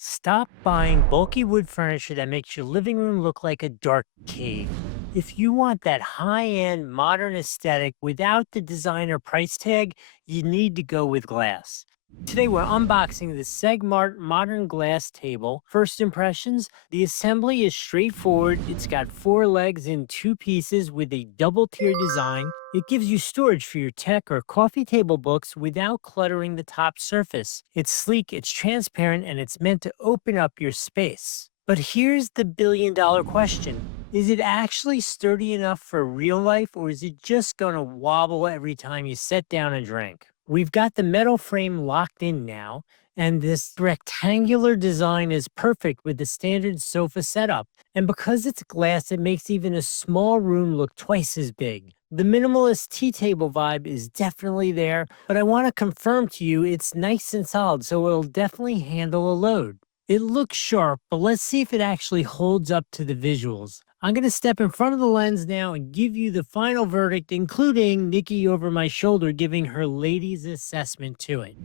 Stop buying bulky wood furniture that makes your living room look like a dark cave. If you want that high end modern aesthetic without the designer price tag, you need to go with glass. Today, we're unboxing the SEGMART modern glass table. First impressions, the assembly is straightforward. It's got four legs in two pieces with a double tier design. It gives you storage for your tech or coffee table books without cluttering the top surface. It's sleek, it's transparent, and it's meant to open up your space. But here's the $1 billion question. Is it actually sturdy enough for real life, or is it just going to wobble every time you sit down and drink? We've got the metal frame locked in now, and this rectangular design is perfect with the standard sofa setup. And because it's glass, it makes even a small room look twice as big. The minimalist tea table vibe is definitely there, but I want to confirm to you it's nice and solid, so it'll definitely handle a load. It looks sharp, but let's see if it actually holds up to the visuals. I'm going to step in front of the lens now and give you the final verdict, including Nikki over my shoulder giving her lady's assessment to it.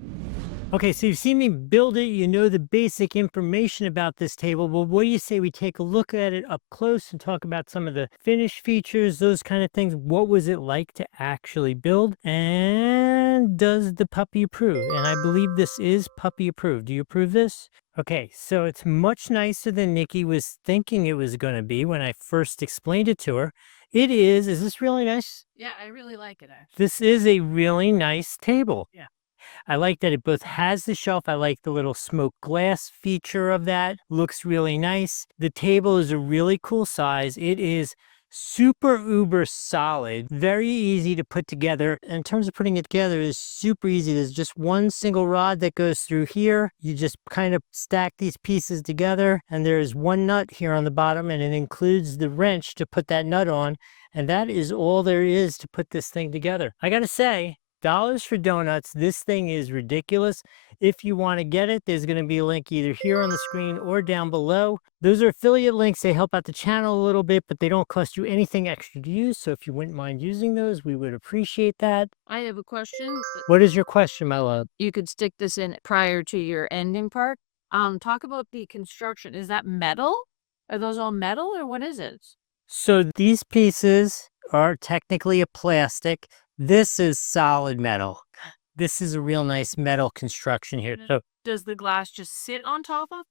Okay, so you've seen me build it. You know the basic information about this table. But what do you say we take a look at it up close and talk about some of the finish features, those kind of things? What was it like to actually build? And does the puppy approve? And I believe this is puppy approved. Do you approve this? Okay, so it's much nicer than Nikki was thinking it was going to be when I first explained it to her. It is. Is this really nice? Yeah, I really like it actually. This is a really nice table. Yeah. I like that it both has the shelf. I like the little smoked glass feature of that. Looks really nice. The table is a really cool size. It is super uber solid, very easy to put together. In terms of putting it together, it's super easy. There's just one single rod that goes through here. You just kind of stack these pieces together, and there's one nut here on the bottom, and it includes the wrench to put that nut on. And that is all there is to put this thing together. I gotta say, dollars for donuts. This thing is ridiculous. If you want to get it, there's going to be a link either here on the screen or down below. Those are affiliate links. They help out the channel a little bit, but they don't cost you anything extra to use. So if you wouldn't mind using those, we would appreciate that. I have a question. What is your question, my love? You could stick this in prior to your ending part. Talk about the construction. Is that metal? Are those all metal or what is it? So these pieces are technically a plastic. This is solid metal. This is a real nice metal construction here. So Does the glass just sit on top of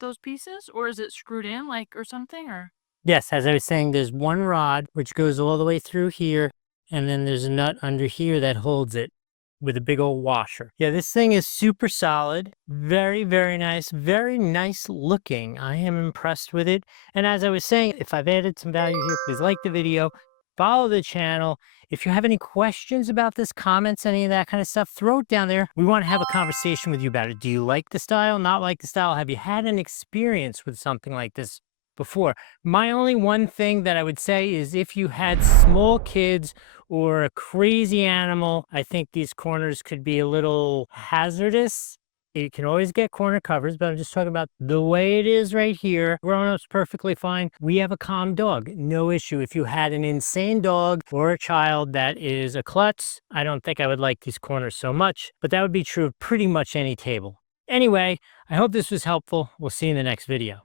those pieces, or is it screwed in like or something or? yes, as I was saying, there's one rod which goes all the way through here, and then there's a nut under here that holds it with a big old washer. Yeah, this thing is super solid. Very, very nice looking. I am impressed with it. And as I was saying, if I've added some value here, please like the video, follow the channel. If you have any questions about this, comments, any of that kind of stuff, throw it down there. We want to have a conversation with you about it. Do you like the style, not like the style? Have you had an experience with something like this before? My only one thing that I would say is if you had small kids or a crazy animal, I think these corners could be a little hazardous. You can always get corner covers, but I'm just talking about the way it is right here. Grown-ups perfectly fine. We have a calm dog, no issue. If you had an insane dog or a child that is a klutz, I don't think I would like these corners so much, but that would be true of pretty much any table. Anyway, I hope this was helpful. We'll see you in the next video.